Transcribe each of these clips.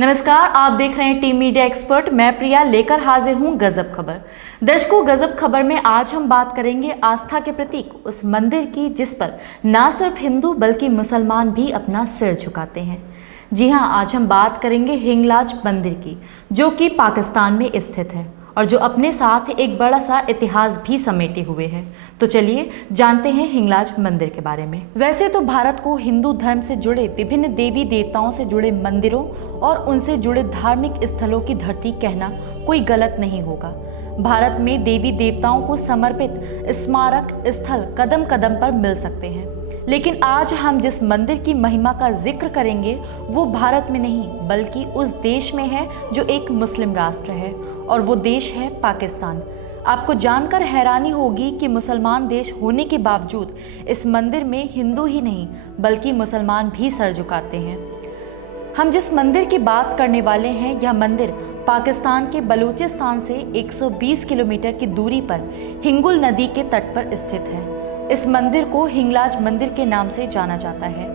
नमस्कार, आप देख रहे हैं टीम मीडिया एक्सपर्ट। मैं प्रिया लेकर हाजिर हूं गजब खबर। दर्शकों, गजब खबर में आज हम बात करेंगे आस्था के प्रतीक उस मंदिर की जिस पर ना सिर्फ हिंदू बल्कि मुसलमान भी अपना सिर झुकाते हैं। जी हां, आज हम बात करेंगे हिंगलाज मंदिर की, जो कि पाकिस्तान में स्थित है और जो अपने साथ एक बड़ा सा इतिहास भी समेटे हुए है। तो चलिए जानते हैं हिंगलाज मंदिर के बारे में। वैसे तो भारत को हिंदू धर्म से जुड़े विभिन्न देवी देवताओं से जुड़े मंदिरों और उनसे जुड़े धार्मिक स्थलों की धरती कहना कोई गलत नहीं होगा। भारत में देवी देवताओं को समर्पित स्मारक स्थल कदम कदम पर मिल सकते हैं, लेकिन आज हम जिस मंदिर की महिमा का जिक्र करेंगे वो भारत में नहीं बल्कि उस देश में है जो एक मुस्लिम राष्ट्र है, और वो देश है पाकिस्तान। आपको जानकर हैरानी होगी कि मुसलमान देश होने के बावजूद इस मंदिर में हिंदू ही नहीं बल्कि मुसलमान भी सर झुकाते हैं। हम जिस मंदिर की बात करने वाले हैं, यह मंदिर पाकिस्तान के बलूचिस्तान से 120 किलोमीटर की दूरी पर हिंगुल नदी के तट पर स्थित है। इस मंदिर को हिंगलाज मंदिर के नाम से जाना जाता है।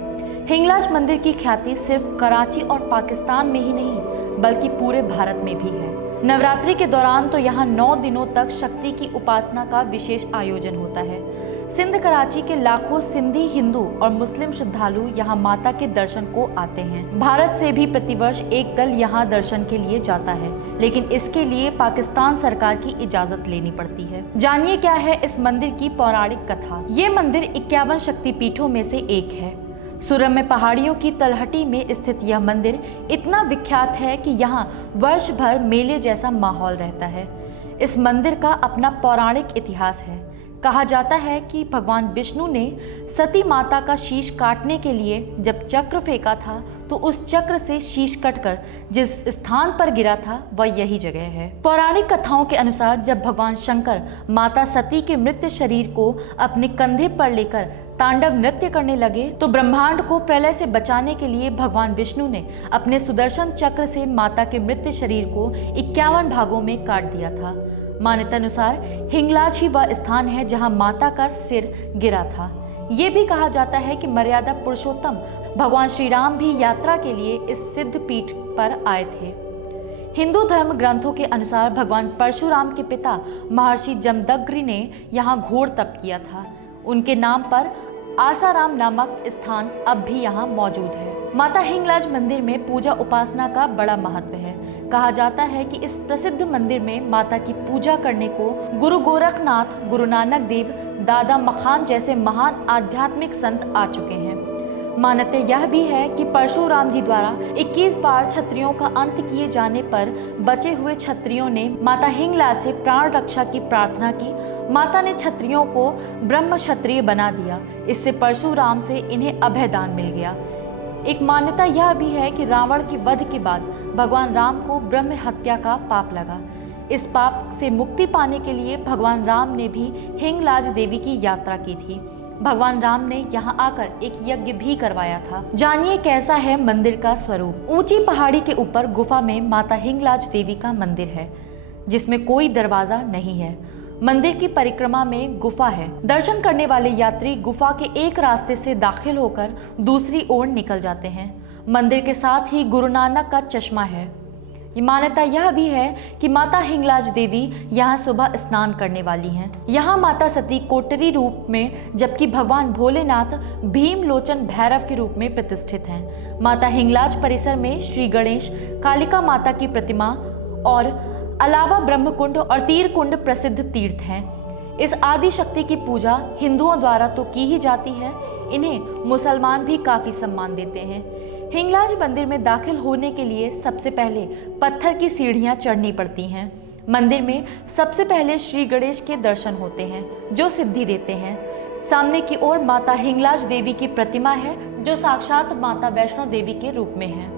हिंगलाज मंदिर की ख्याति सिर्फ कराची और पाकिस्तान में ही नहीं बल्कि पूरे भारत में भी है। नवरात्रि के दौरान तो यहाँ 9 दिनों तक शक्ति की उपासना का विशेष आयोजन होता है। सिंध कराची के लाखों सिंधी, हिंदू और मुस्लिम श्रद्धालु यहाँ माता के दर्शन को आते हैं। भारत से भी प्रतिवर्ष एक दल यहाँ दर्शन के लिए जाता है, लेकिन इसके लिए पाकिस्तान सरकार की इजाजत लेनी पड़ती है। जानिए क्या है इस मंदिर की पौराणिक कथा। ये मंदिर 51 शक्तिपीठों में से एक है। सुरम्य पहाड़ियों की तलहटी में स्थित यह मंदिर इतना विख्यात है कि यहाँ वर्ष भर मेले जैसा माहौल रहता है। इस मंदिर का अपना पौराणिक इतिहास है। कहा जाता है कि भगवान विष्णु ने सती माता का शीश काटने के लिए जब चक्र फेंका था तो उस चक्र से शीश कटकर जिस स्थान पर गिरा था वह यही जगह है। पौराणिक कथाओं के अनुसार जब भगवान शंकर माता सती के मृत शरीर को अपने कंधे पर लेकर तांडव नृत्य करने लगे तो ब्रह्मांड को प्रलय से बचाने के लिए भगवान विष्णु ने अपने सुदर्शन चक्र से माता के मृत शरीर को 51 भागों में काट दिया था। मान्यता अनुसार हिंगलाज ही वह स्थान है जहां माता का सिर गिरा था। ये भी कहा जाता है कि मर्यादा पुरुषोत्तम भगवान श्री राम भी यात्रा के लिए इस सिद्ध पीठ पर आए थे। हिंदू धर्म ग्रंथों के अनुसार भगवान परशुराम के पिता महर्षि जमदग्नि ने यहाँ घोर तप किया था। उनके नाम पर आसाराम नामक स्थान अब भी यहाँ मौजूद है। माता हिंगलाज मंदिर में पूजा उपासना का बड़ा महत्व है। कहा जाता है कि इस प्रसिद्ध मंदिर में माता की पूजा करने को गुरु गोरखनाथ, गुरु नानक देव, दादा मखान जैसे महान आध्यात्मिक संत आ चुके हैं। मान्यता यह भी है कि परशुराम जी द्वारा 21 बार क्षत्रियों का अंत किए जाने पर बचे हुए क्षत्रियों ने माता हिंगलाज से प्राण रक्षा की प्रार्थना की। माता ने क्षत्रियों को ब्रह्म क्षत्रिय बना दिया। इससे परशुराम से इन्हें अभयदान मिल गया। एक मान्यता यह भी है कि रावण के वध के बाद भगवान राम को ब्रह्म हत्या का पाप लगा। इस पाप से मुक्ति पाने के लिए भगवान राम ने भी हिंगलाज देवी की यात्रा की थी। भगवान राम ने यहाँ आकर एक यज्ञ भी करवाया था। जानिए कैसा है मंदिर का स्वरूप। ऊंची पहाड़ी के ऊपर गुफा में माता हिंगलाज देवी का मंदिर है, जिसमें कोई दरवाजा नहीं है। मंदिर की परिक्रमा में गुफा है। दर्शन करने वाले यात्री गुफा के एक रास्ते से दाखिल होकर दूसरी ओर निकल जाते हैं। मंदिर के साथ ही गुरु नानक का चश्मा है। मान्यता यह भी है कि माता हिंगलाज देवी यहाँ सुबह स्नान करने वाली हैं। यहाँ माता सती कोटरी रूप में, जबकि भगवान भोलेनाथ भीम लोचन भैरव के रूप में प्रतिष्ठित हैं। माता हिंगलाज परिसर में श्री गणेश, कालिका माता की प्रतिमा और अलावा ब्रह्मकुंड और तीर कुंड प्रसिद्ध तीर्थ हैं। इस आदि शक्ति की पूजा हिंदुओं द्वारा तो की ही जाती है, इन्हें मुसलमान भी काफी सम्मान देते हैं। हिंगलाज मंदिर में दाखिल होने के लिए सबसे पहले पत्थर की सीढ़ियां चढ़नी पड़ती हैं। मंदिर में सबसे पहले श्री गणेश के दर्शन होते हैं जो सिद्धि देते हैं। सामने की ओर माता हिंगलाज देवी की प्रतिमा है जो साक्षात माता वैष्णो देवी के रूप में है।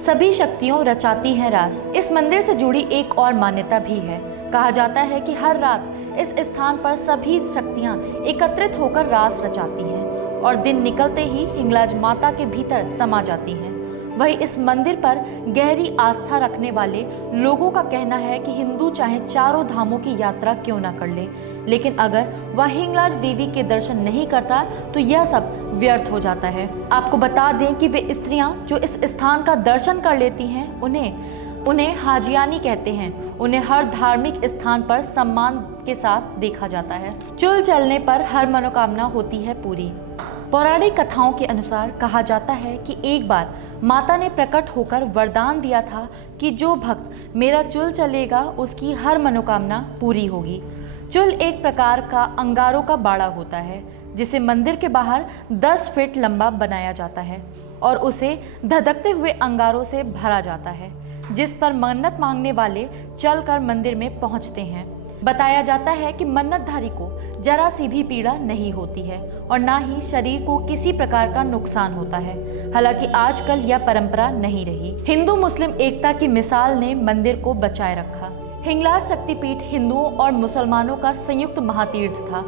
सभी शक्तियों रचाती हैं रास। इस मंदिर से जुड़ी एक और मान्यता भी है। कहा जाता है कि हर रात इस स्थान पर सभी शक्तियां एकत्रित होकर रास रचाती हैं और दिन निकलते ही हिंगलाज माता के भीतर समा जाती हैं। वहीं इस मंदिर पर गहरी आस्था रखने वाले लोगों का कहना है कि हिंदू चाहे चारों धामों की यात्रा क्यों ना कर ले, लेकिन अगर वह हिंगलाज देवी के दर्शन नहीं करता तो यह सब व्यर्थ हो जाता है। आपको बता दें कि वे स्त्रियां जो इस स्थान का दर्शन कर लेती हैं उन्हें हाजियानी कहते हैं। उन्हें हर धार्मिक स्थान पर सम्मान के साथ देखा जाता है। चुल चलने पर हर मनोकामना होती है पूरी। पौराणिक कथाओं के अनुसार कहा जाता है कि एक बार माता ने प्रकट होकर वरदान दिया था कि जो भक्त मेरा चुल चलेगा उसकी हर मनोकामना पूरी होगी। चुल एक प्रकार का अंगारों का बाड़ा होता है जिसे मंदिर के बाहर 10 फीट लंबा बनाया जाता है और उसे धधकते हुए अंगारों से भरा जाता है, जिस पर मन्नत मांगने वाले चलकर मंदिर में पहुंचते हैं। बताया जाता है कि मन्नतधारी को जरा सी भी पीड़ा नहीं होती है और ना ही शरीर को किसी प्रकार का नुकसान होता है। हालांकि आजकल यह परंपरा नहीं रही। हिंदू मुस्लिम एकता की मिसाल ने मंदिर को बचाए रखा। हिंगलाज शक्तिपीठ हिंदुओं और मुसलमानों का संयुक्त महातीर्थ था।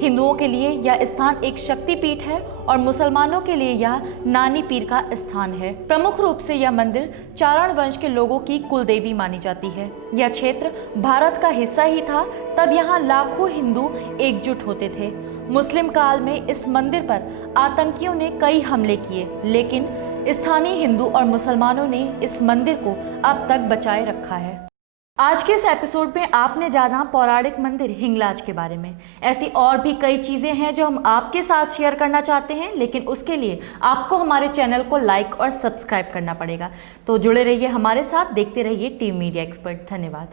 हिंदुओं के लिए यह स्थान एक शक्तिपीठ है और मुसलमानों के लिए यह नानी पीर का स्थान है। प्रमुख रूप से यह मंदिर चारण वंश के लोगों की कुलदेवी मानी जाती है। यह क्षेत्र भारत का हिस्सा ही था, तब यहाँ लाखों हिंदू एकजुट होते थे। मुस्लिम काल में इस मंदिर पर आतंकियों ने कई हमले किए, लेकिन स्थानीय हिंदू और मुसलमानों ने इस मंदिर को अब तक बचाए रखा है। आज के इस एपिसोड में आपने जाना पौराणिक मंदिर हिंगलाज के बारे में। ऐसी और भी कई चीज़ें हैं जो हम आपके साथ शेयर करना चाहते हैं, लेकिन उसके लिए आपको हमारे चैनल को लाइक और सब्सक्राइब करना पड़ेगा। तो जुड़े रहिए हमारे साथ, देखते रहिए टीम मीडिया एक्सपर्ट। धन्यवाद।